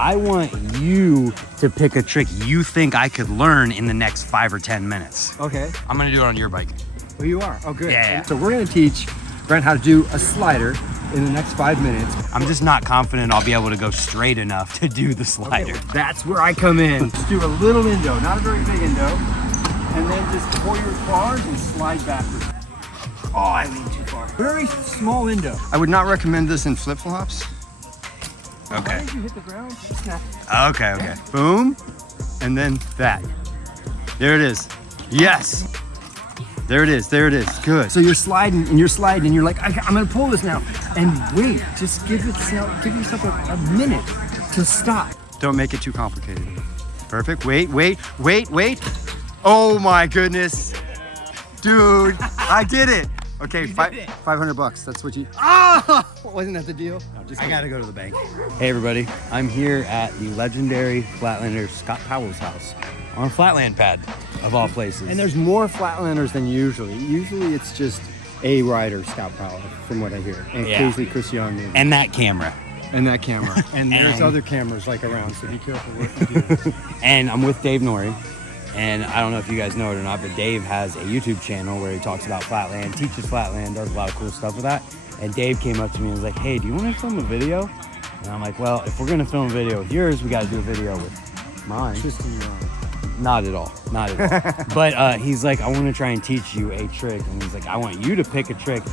I want you to pick a trick you think I could learn in the next 5 or 10 minutes. Okay. I'm gonna do it on your bike. Oh, you are? Oh, good. Yeah. So we're gonna teach Brant how to do a slider in the next 5 minutes. I'm just not confident I'll be able to go straight enough to do the slider. Okay, that's where I come in. Just do a little indo, not a very big indo, and then just pull your bars and slide backwards. Oh, I leaned too far. Very small indo. I would not recommend this in flip-flops. Okay. As you hit the ground, snap. Okay. Boom, and then that. There it is. Yes. There it is. Good. So you're sliding, and you're like, I'm gonna pull this now. And wait, just give yourself a minute to stop. Don't make it too complicated. Perfect. Wait. Oh my goodness. Dude, I did it. Okay, $500. That's what you. Ah! Wasn't that the deal? No, I gotta go to the bank. Hey everybody, I'm here at the legendary Flatlander Scott Powell's house on a Flatland pad, of all places. And there's more Flatlanders than usually. Usually it's just a rider, Scott Powell, from what I hear, and occasionally Chris Young. And that camera. And that camera. And there's other cameras like around, so be careful what you do. And I'm with Dave Nourie. And I don't know if you guys know it or not, but Dave has a YouTube channel where he talks about Flatland, teaches Flatland, does a lot of cool stuff with that. And Dave came up to me and was like, hey, do you want to film a video? And I'm like, well, if we're going to film a video with yours, we got to do a video with mine. Twisting you on. Not at all. But he's like, I want to try and teach you a trick. And he's like, I want you to pick a trick.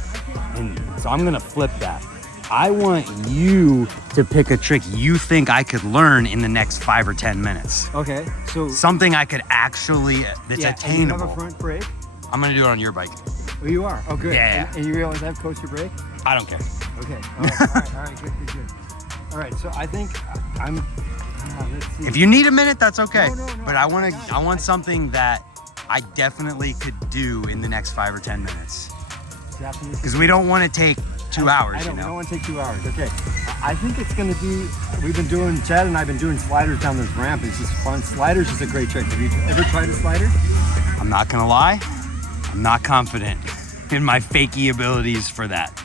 And so I'm going to flip that. I want you to pick a trick you think I could learn in the next 5 or 10 minutes. Okay, so something I could actually, that's attainable. And you have a front brake? I'm gonna do it on your bike. Oh, you are? Oh, good. Yeah. And you realize I have coaster brake? I don't care. Okay. All right, good. All right, so I think let's see. If you need a minute, that's okay. No, but I want something that I definitely could do in the next 5 or 10 minutes. Because we don't want to take 2 hours, we don't want to take 2 hours. Okay. I think it's going to be, Chad and I have been doing sliders down this ramp. It's just fun. Sliders is a great trick. Have you ever tried a slider? I'm not going to lie. I'm not confident in my fakey abilities for that.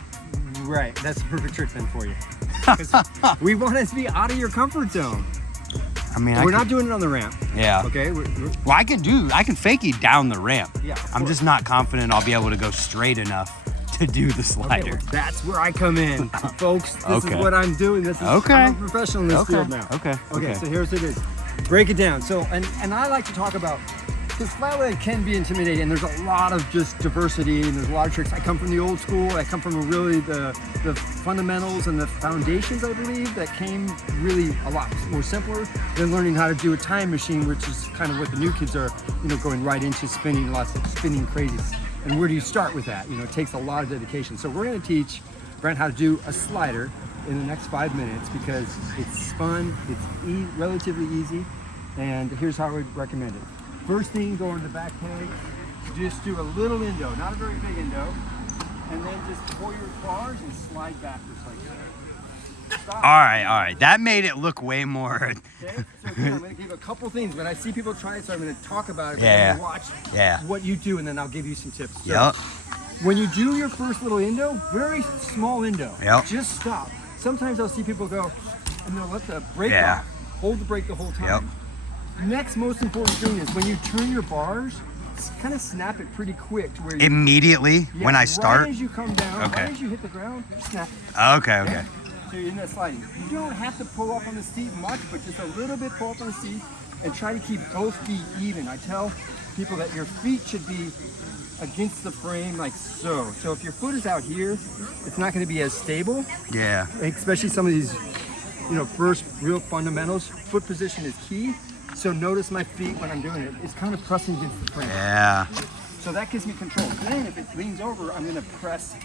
Right. That's a perfect trick then for you. Because we want it to be out of your comfort zone. I mean, we're not doing it on the ramp. Yeah. Okay. Well, I can fakey down the ramp. Yeah. I'm just not confident I'll be able to go straight enough to do the slider. Okay, well, that's where I come in, folks. This is what I'm doing. I'm a professional in this field now. Okay. So here's what it is. Break it down. So, and I like to talk about, because Flatland can be intimidating, and there's a lot of just diversity, and there's a lot of tricks. I come from the old school. I come from really the fundamentals and the foundations, I believe, that came really a lot more simpler than learning how to do a time machine, which is kind of what the new kids are, going right into spinning, lots of spinning crazies. And where do you start with that? It takes a lot of dedication. So we're going to teach Brant how to do a slider in the next 5 minutes because it's fun, it's relatively easy, and here's how I would recommend it. First thing, go on the back peg, just do a little indo, not a very big indo, and then just pull your bars and slide backwards like that. Stop. All right. That made it look way more. Okay, so again, I'm going to give a couple things. When I see people try it, so I'm going to talk about it. Yeah. I'm going to watch what you do, and then I'll give you some tips. So, Yep. when you do your first little indo, very small indo, just stop. Sometimes I'll see people go, and they'll let the brake off. Hold the brake the whole time. Next most important thing is when you turn your bars, kind of snap it pretty quick to where you immediately when I start. Right as you come down, right as you hit the ground, snap it. Okay. So you're in that sliding. You don't have to pull up on the seat much, but just a little bit pull up on the seat and try to keep both feet even. I tell people that your feet should be against the frame like so. So if your foot is out here, it's not going to be as stable. Yeah. Especially some of these, first real fundamentals. Foot position is key. So notice my feet when I'm doing it. It's kind of pressing against the frame. Yeah. So that gives me control. Then if it leans over, I'm going to press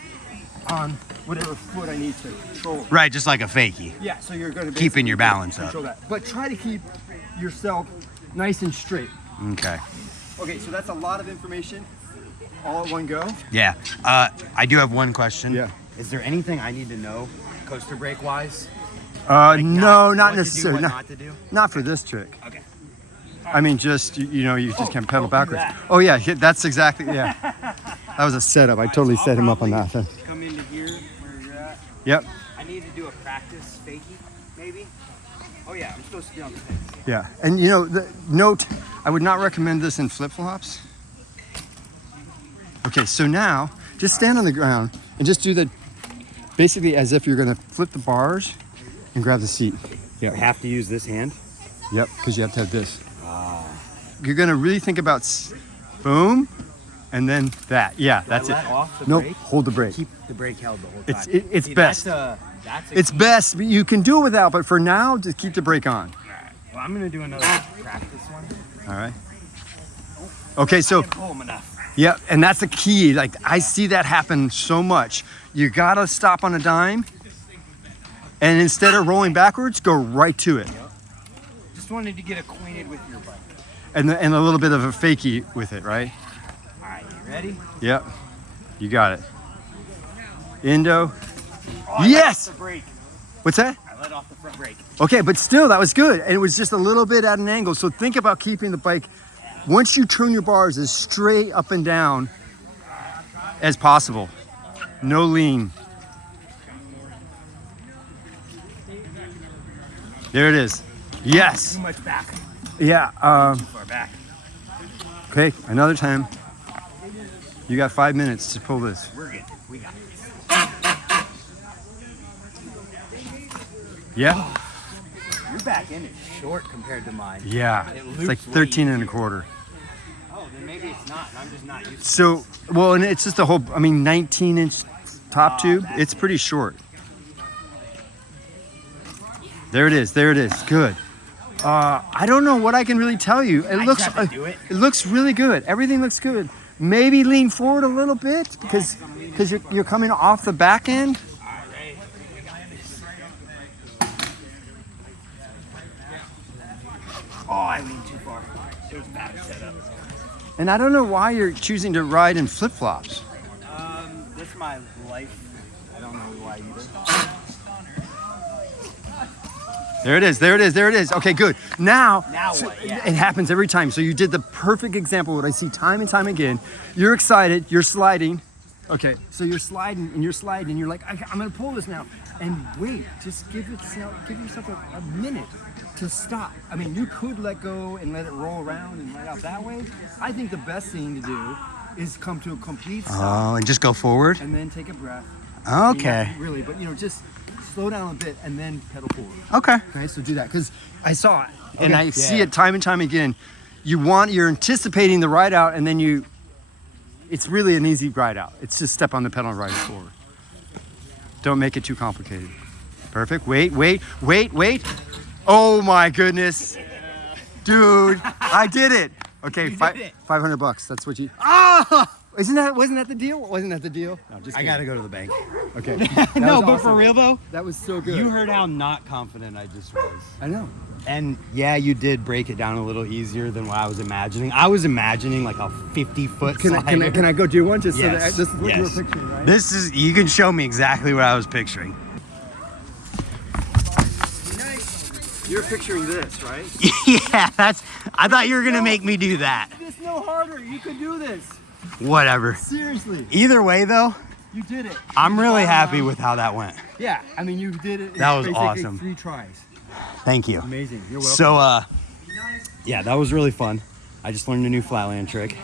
on whatever foot I need to control. Right, just like a fakie. Yeah, so you're going to keeping your balance up. That. But try to keep yourself nice and straight. Okay. Okay, so that's a lot of information all at one go. Yeah. I do have one question. Yeah. Is there anything I need to know coaster brake wise? No, not necessarily. What not to do? Not for this trick. Okay. I mean, just, you just can't pedal backwards. Oh, yeah, that's exactly, That was a setup. I totally set him up on that. Come into here where you're at. Yep. I need to do a practice fakie, maybe. Oh yeah, I'm supposed to be on the thing. Yeah, and you know, note, I would not recommend this in flip-flops. Okay, so now, just stand on the ground and just do the, basically as if you're gonna flip the bars and grab the seat. Yeah. I have to use this hand? Yep, because you have to have this. You're gonna really think about boom, and then that. Yeah, that's it. Off the Nope, brake? hold the brake. Keep the brake held the whole time. It's best. That's It's best, but you can do it without, but for now, just keep the brake on. Well, I'm gonna do another practice one. All right. Okay, so, I can pull them enough. yeah, and that's the key. Like, I see that happen so much. You gotta stop on a dime, and instead of rolling backwards, go right to it. Just wanted to get acquainted with your bike. And a little bit of a fakie with it, right? All right, you ready? Yep, you got it. Indo. Oh, Yes! The brake. What's that? I let off the front brake. Okay, but still, that was good. And it was just a little bit at an angle. So think about keeping the bike, once you turn your bars, as straight up and down as possible. No lean. There it is. Yes. Too much back. Yeah. Too far back. Okay, another time. You got 5 minutes to pull this. We're good. We got this. Yeah? Your back end is short compared to mine. Yeah. It It's like loops way 13 and a easier. quarter. Oh, then maybe it's not, and I'm just not used to So, well, and it's just a whole, 19-inch top tube. that's It's pretty short. There it is. There it is. Good. I don't know what I can really tell you. It looks, just have to do it. It looks really good. Everything looks good. Maybe lean forward a little bit because you're coming off the back end. Oh, I leaned too far. It was bad setup. And I don't know why you're choosing to ride in flip-flops. This is my life. I don't know why either. There it is. There it is. There it is. Okay, good. Now what? Yeah. it happens every time. So you did the perfect example, what I see time and time again. You're excited. You're sliding. Okay, so you're sliding and you're sliding. And you're like, I'm going to pull this now. And wait, just give yourself a minute to stop. I mean, you could let go and let it roll around and ride out that way. I think the best thing to do is come to a complete stop. Oh, and just go forward? And then take a breath. Okay. Yeah, really, but just slow down a bit and then pedal forward. Okay. Okay, so do that because I saw it. And I see it time and time again. You're anticipating the ride out, and then it's really an easy ride out. It's just step on the pedal and ride it forward. Don't make it too complicated. Perfect. Wait. Oh my goodness. Dude, I did it. Okay, $500. That's what you. Oh! Wasn't that the deal? Wasn't that the deal? No, just kidding. I gotta go to the bank. Okay. No, but awesome. for real though, That was so good. you heard how not confident I just was. I know. And yeah, you did break it down a little easier than what I was imagining. I was imagining like a 50-foot slider. Can I go do one just Yes. so that this is what you were Yes. picturing, right? You can show me exactly what I was picturing. You're picturing this, right? Yeah, I thought you were gonna make me do that. It's no harder. You could do this. Whatever. Seriously. Either way though, You did it. I'm really happy with how that went. Yeah, I mean, you did it. That was basically awesome. 3 tries. Thank you. Amazing. You're welcome. So, yeah, that was really fun. I just learned a new Flatland trick.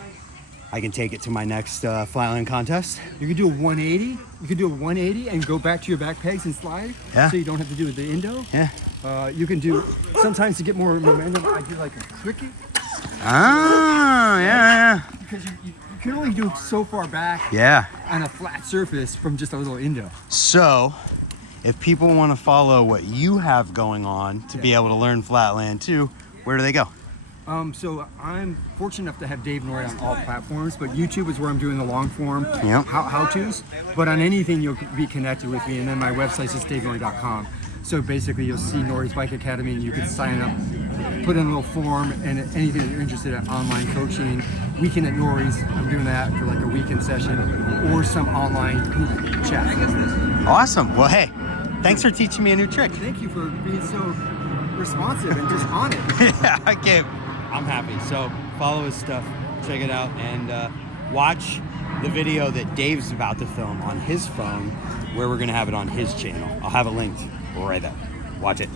I can take it to my next Flatland contest. You could do a 180. You could do a 180 and go back to your back pegs and slide. Yeah. So you don't have to do the Indo. Yeah. You can do, sometimes to get more momentum, I do like a cricket. Ah, yeah. Because you can only do so far back Yeah. on a flat surface from just a little Indo. So, if people want to follow what you have going on to be able to learn Flatland too, where do they go? So I'm fortunate enough to have Dave Nourie on all platforms, but YouTube is where I'm doing the long form Yep. how-tos. But on anything, you'll be connected with me, and then my website is davenourie.com. So basically, you'll see Nourie's Bike Academy, and you can sign up, put in a little form, and anything that you're interested in, online coaching, weekend at Nourie's, I'm doing that for like a weekend session, or some online group chat. Awesome. Well, hey, thanks for teaching me a new trick. Thank you for being so responsive and just on it. Yeah, okay. I'm happy. So follow his stuff, check it out, and watch the video that Dave's about to film on his phone, where we're gonna have it on his channel. I'll have it linked right there. Watch it.